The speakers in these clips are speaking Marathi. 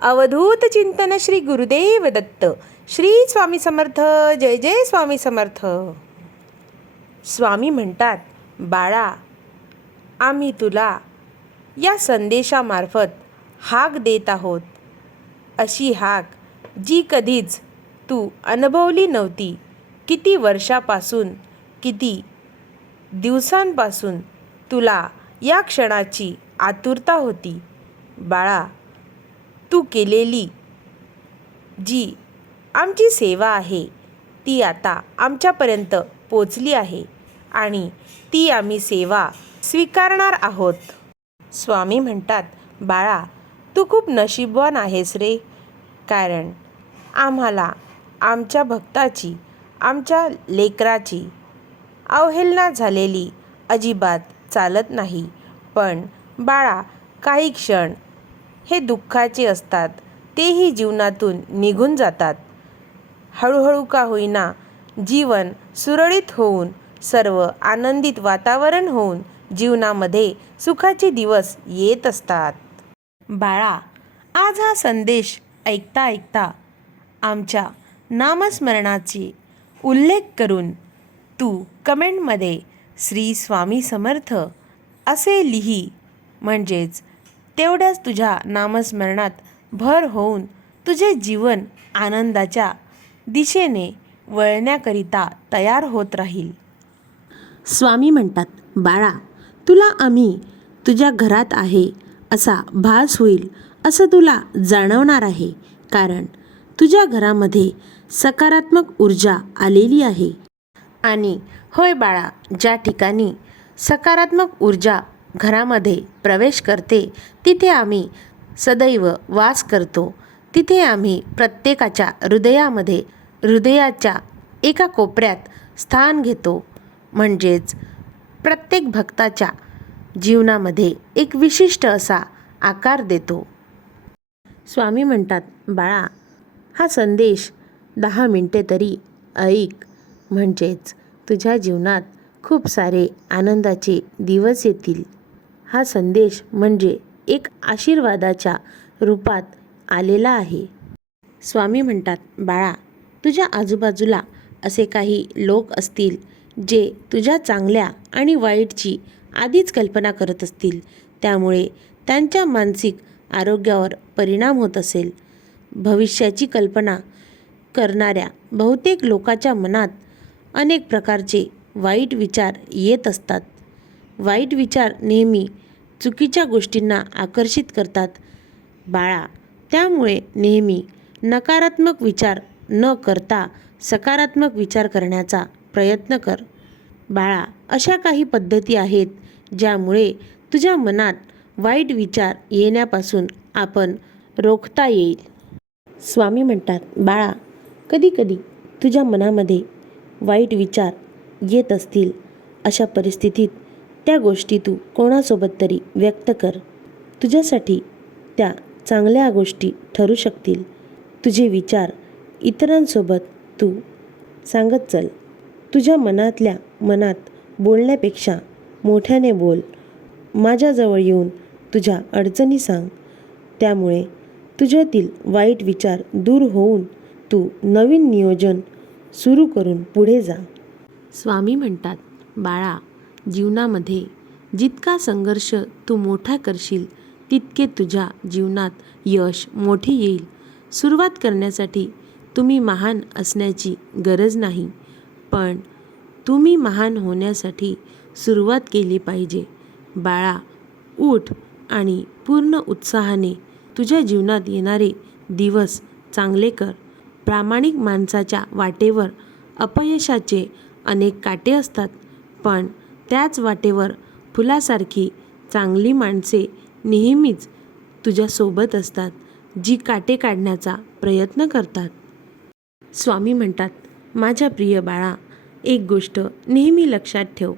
अवधूत चिंतन श्री गुरुदेव दत्त. श्री स्वामी समर्थ. जय जय स्वामी समर्थ. स्वामी म्हणतात, बाळा, आम्ही तुला या संदेशामार्फत हाक देत आहोत. अशी हाक जी कधीच तू अनुभवली नव्हती. किती वर्षापासून, किती दिवसांपासून तुला या क्षणाची आतुरता होती. बाळा, तू केलेली जी आमची सेवा आहे ती आता आमच्यापर्यंत पोचली आहे आणि ती आम्ही सेवा स्वीकारणार आहोत. स्वामी म्हणतात, बाळा, तू खूप नशीबवान आहेस रे. कारण आम्हाला आमच्या भक्ताची, आमच्या लेकराची अवहेलना झालेली अजिबात चालत नाही. पण बाळा, काही क्षण हे दुःखाचे असतात. तेही जीवनातून निघून जातात. हळूहळू का होईना जीवन सुरळीत होऊन, सर्व आनंदित वातावरण होऊन जीवनामध्ये सुखाचे दिवस येत असतात. बाळा, आज हा संदेश ऐकता ऐकता आमच्या नामस्मरणाचे उल्लेख करून तू कमेंटमध्ये श्री स्वामी समर्थ असे लिही. म्हणजेच तेवढ्याच तुझ्या नामस्मरणात भर होऊन तुझे जीवन आनंदाच्या दिशेने वळण्याकरिता तयार होत राहील. स्वामी म्हणतात, बाळा, तुला आम्ही तुझ्या घरात आहे असा भास होईल असं तुला जाणवणार आहे. कारण तुझ्या घरामध्ये सकारात्मक ऊर्जा आलेली आहे. आणि होय बाळा, ज्या ठिकाणी सकारात्मक ऊर्जा घरामध्ये प्रवेश करते तिथे आम्ही सदैव वास करतो. तिथे आम्ही प्रत्येकाच्या हृदयामध्ये, हृदयाच्या एका कोपऱ्यात स्थान घेतो. म्हणजेच प्रत्येक भक्ताच्या जीवनामध्ये एक विशिष्ट असा आकार देतो. स्वामी म्हणतात, बाळा, हा संदेश 10 मिनिटे तरी ऐक. म्हणजेच तुझ्या जीवनात खूप सारे आनंदाचे दिवस येतील. हा संदेश म्हणजे एक आशीर्वादाच्या रूपात आलेला आहे. स्वामी म्हणतात, बाळा, तुझ्या आजूबाजूला असे काही लोक असतील जे तुझ्या चांगल्या आणि वाईटची आधीच कल्पना करत असतील. त्यामुळे त्यांच्या मानसिक आरोग्यावर परिणाम होत असेल. भविष्याची कल्पना करणाऱ्या बहुतेक लोकांच्या मनात अनेक प्रकारचे वाईट विचार येत असतात. वाईट विचार नेहमी चुकीच्या गोष्टींना आकर्षित करतात. बाळा, त्यामुळे नेहमी नकारात्मक विचार न करता सकारात्मक विचार करण्याचा प्रयत्न कर. बाळा, अशा काही पद्धती आहेत ज्यामुळे तुझ्या मनात वाईट विचार येण्यापासून आपण रोखता येईल. स्वामी म्हणतात, बाळा, कधीकधी तुझ्या मनामध्ये वाईट विचार येत असतील. अशा परिस्थितीत त्या गोष्टी तू कोणासोबत तरी व्यक्त कर. तुझ्यासाठी त्या चांगल्या गोष्टी ठरू शकतील. तुझे विचार इतरांसोबत तू सांगत चल. तुझ्या मनातल्या मनात बोलण्यापेक्षा मोठ्याने बोल. माझ्याजवळ येऊन तुझ्या अडचणी सांग. त्यामुळे तुझ्यातील वाईट विचार दूर होऊन तू नवीन नियोजन सुरू करून पुढे जा. स्वामी म्हणतात, बाळा, जीवनामध्ये जितका संघर्ष तू मोठा करशील तितके तुझ्या जीवनात यश मोठे येईल. सुरुवात करण्यासाठी तुम्ही महान असण्याची गरज नाही, पण तुम्ही महान होण्यासाठी सुरुवात केली पाहिजे. बाळा, उठ आणि पूर्ण उत्साहाने तुझ्या जीवनात येणारे दिवस चांगले कर. प्रामाणिक माणसाच्या वाटेवर अपयशाचे अनेक काटे असतात, पण त्याच वाटेवर फुलासारखी चांगली माणसे नेहमीच तुझ्यासोबत असतात, जी काटे काढण्याचा प्रयत्न करतात. स्वामी म्हणतात, माझ्या प्रिय बाळा, एक गोष्ट नेहमी लक्षात ठेव.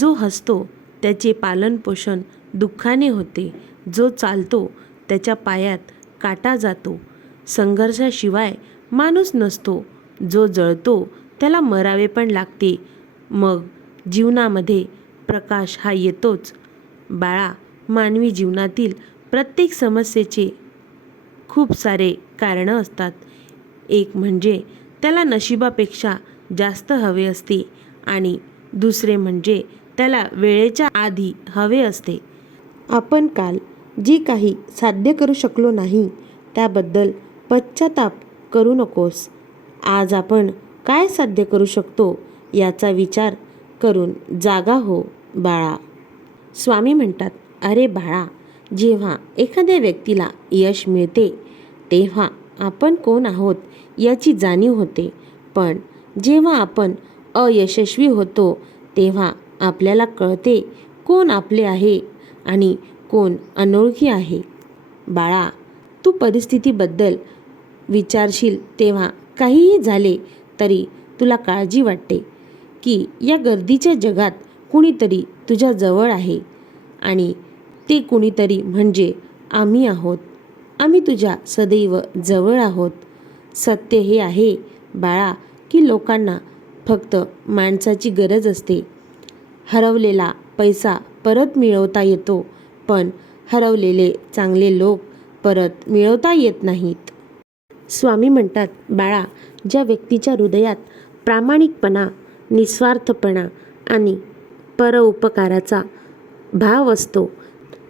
जो हसतो त्याचे पालनपोषण दुःखाने होते. जो चालतो त्याच्या पायात काटा जातो. संघर्षाशिवाय माणूस नसतो. जो जळतो त्याला मरावे पण लागते. मग जीवनामध्ये प्रकाश हा येतोच. बाळा, मानवी जीवनातील प्रत्येक समस्येचे खूप सारे कारणं असतात. एक म्हणजे त्याला नशिबापेक्षा जास्त हवे असते आणि दुसरे म्हणजे त्याला वेळेच्या आधी हवे असते. आपण काल जी काही साध्य करू शकलो नाही त्याबद्दल पश्चाताप करू नकोस. आज आपण काय साध्य करू शकतो याचा विचार करून जागा हो बाळा. स्वामी म्हणतात, अरे बाळा, जेव्हा एखाद्या व्यक्तीला यश मिळते तेव्हा आपण कोण आहोत याची जाणीव होते, पण जेव्हा आपण अयशस्वी होतो तेव्हा आपल्याला कळते कोण आपले आहे आणि कोण अनोळखी आहे. बाळा, तू परिस्थितीबद्दल विचारशील तेव्हा काहीही झाले तरी तुला काळजी वाटते की या गर्दीच्या जगात कुणीतरी तुझ्या जवळ आहे आणि ते कुणीतरी म्हणजे आम्ही आहोत. आम्ही तुझ्या सदैव जवळ आहोत. सत्य हे आहे बाळा की लोकांना फक्त माणसाची गरज असते. हरवलेला पैसा परत मिळवता येतो, पण हरवलेले चांगले लोक परत मिळवता येत नाहीत. स्वामी म्हणतात, बाळा, ज्या व्यक्तीच्या हृदयात प्रामाणिकपणा, निस्वार्थपणा आणि परोपकाराचा भाव असतो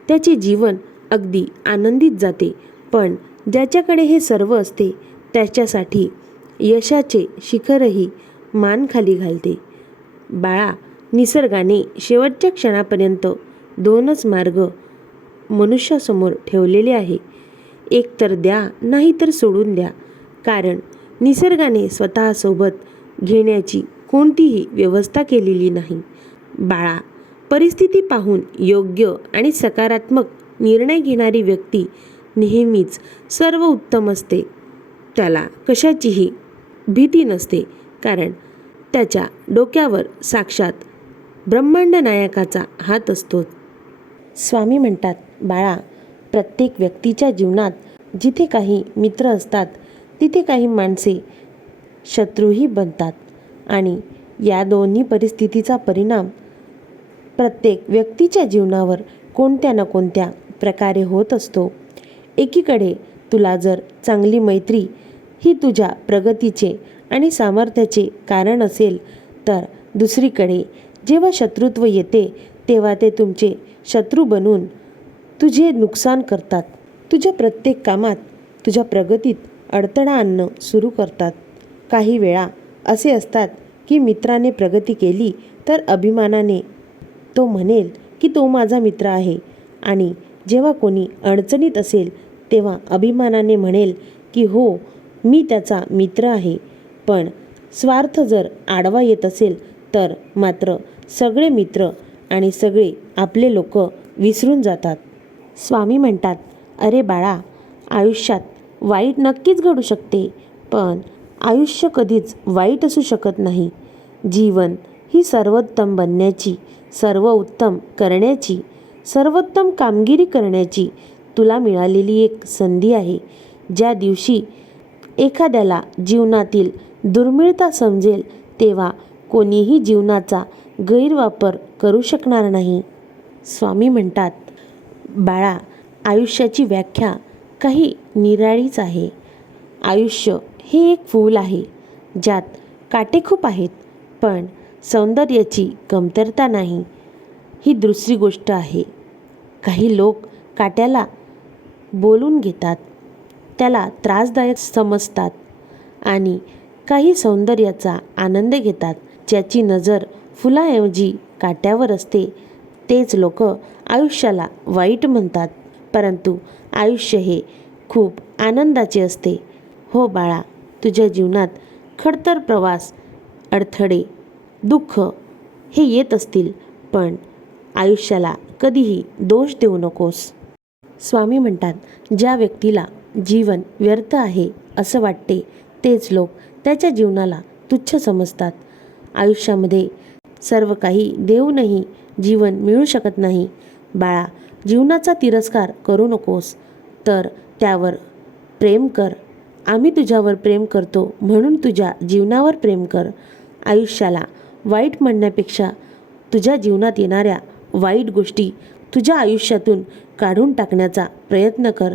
त्याचे जीवन अगदी आनंदित जाते. पण ज्याच्याकडे हे सर्व असते त्याच्यासाठी यशाचे शिखरही मान खाली घालते. बाळा, निसर्गाने शेवटच्या क्षणापर्यंत दोनच मार्ग मनुष्यासमोर ठेवलेले आहे. एक तर द्या, नाही तर सोडून द्या. कारण निसर्गाने स्वतःसोबत घेण्याची कोणतीही व्यवस्था केलेली नाही. बाळा, परिस्थिती पाहून योग्य आणि सकारात्मक निर्णय घेणारी व्यक्ती नेहमीच सर्व उत्तम असते. त्याला कशाचीही भीती नसते, कारण त्याच्या डोक्यावर साक्षात ब्रह्मांड नायकाचा हात असतो. स्वामी म्हणतात, बाळा, प्रत्येक व्यक्तीच्या जीवनात जिथे काही मित्र असतात तिथे काही माणसे शत्रूही बनतात आणि या दोन्ही परिस्थितीचा परिणाम प्रत्येक व्यक्तीच्या जीवनावर कोणत्या ना कोणत्या प्रकारे होत असतो. एकीकडे तुला जर चांगली मैत्री ही तुझ्या प्रगतीचे आणि सामर्थ्याचे कारण असेल, तर दुसरीकडे जेव्हा शत्रुत्व येते तेव्हा ते तुमचे शत्रू बनून तुझे नुकसान करतात. तुझ्या प्रत्येक कामात, तुझ्या प्रगतीत अडथळा आणणं सुरू करतात. काही वेळा असे असतात की मित्राने प्रगती केली तर अभिमानाने तो म्हणेल की तो माझा मित्र आहे, आणि जेव्हा कोणी अडचणीत असेल तेव्हा अभिमानाने म्हणेल की हो, मी त्याचा मित्र आहे. पण स्वार्थ जर आडवा येत असेल तर मात्र सगळे मित्र आणि सगळे आपले लोक विसरून जातात. स्वामी म्हणतात, अरे बाळा, आयुष्यात वाईट नक्कीच घडू शकते, पण आयुष्य कधीच वाईट असू शकत नाही. जीवन ही सर्वोत्तम बनण्याची, सर्वोत्तम करण्याची, सर्वोत्तम कामगिरी करण्याची तुला मिळालेली एक संधी आहे. ज्या दिवशी एखाद्याला जीवनातील दुर्मिळता समजेल तेव्हा कोणीही जीवनाचा गैरवापर करू शकणार नाही. स्वामी म्हणतात, बाळा, आयुष्याची व्याख्या काही निराळीच आहे. आयुष्य हे एक फूल आहे ज्यात काटे खूप आहेत, पण सौंदर्याची कमतरता नाही. ही दुसरी गोष्ट आहे. काही लोक काट्याला बोलून घेतात, त्याला त्रासदायक समजतात आणि काही सौंदर्याचा आनंद घेतात. ज्याची नजर फुलाऐवजी काट्यावर असते तेच लोक आयुष्याला वाईट म्हणतात. परंतु आयुष्य हे खूप आनंदाचे असते. हो बाळा, तुझ्या जीवनात खडतर प्रवास, अडथळे, दुःख हे येत असतील, पण आयुष्याला कधीही दोष देऊ नकोस. स्वामी म्हणतात, ज्या व्यक्तीला जीवन व्यर्थ आहे असं वाटते तेच लोक त्याच्या जीवनाला तुच्छ समजतात. आयुष्यामध्ये सर्व काही देऊनही जीवन मिळू शकत नाही. बाळा, जीवनाचा तिरस्कार करू नकोस, तर त्यावर प्रेम कर. आम्ही तुझ्यावर प्रेम करतो म्हणून तुझ्या जीवनावर प्रेम कर. आयुष्याला वाईट म्हणण्यापेक्षा तुझ्या जीवनात येणाऱ्या वाईट गोष्टी तुझ्या आयुष्यातून काढून टाकण्याचा प्रयत्न कर.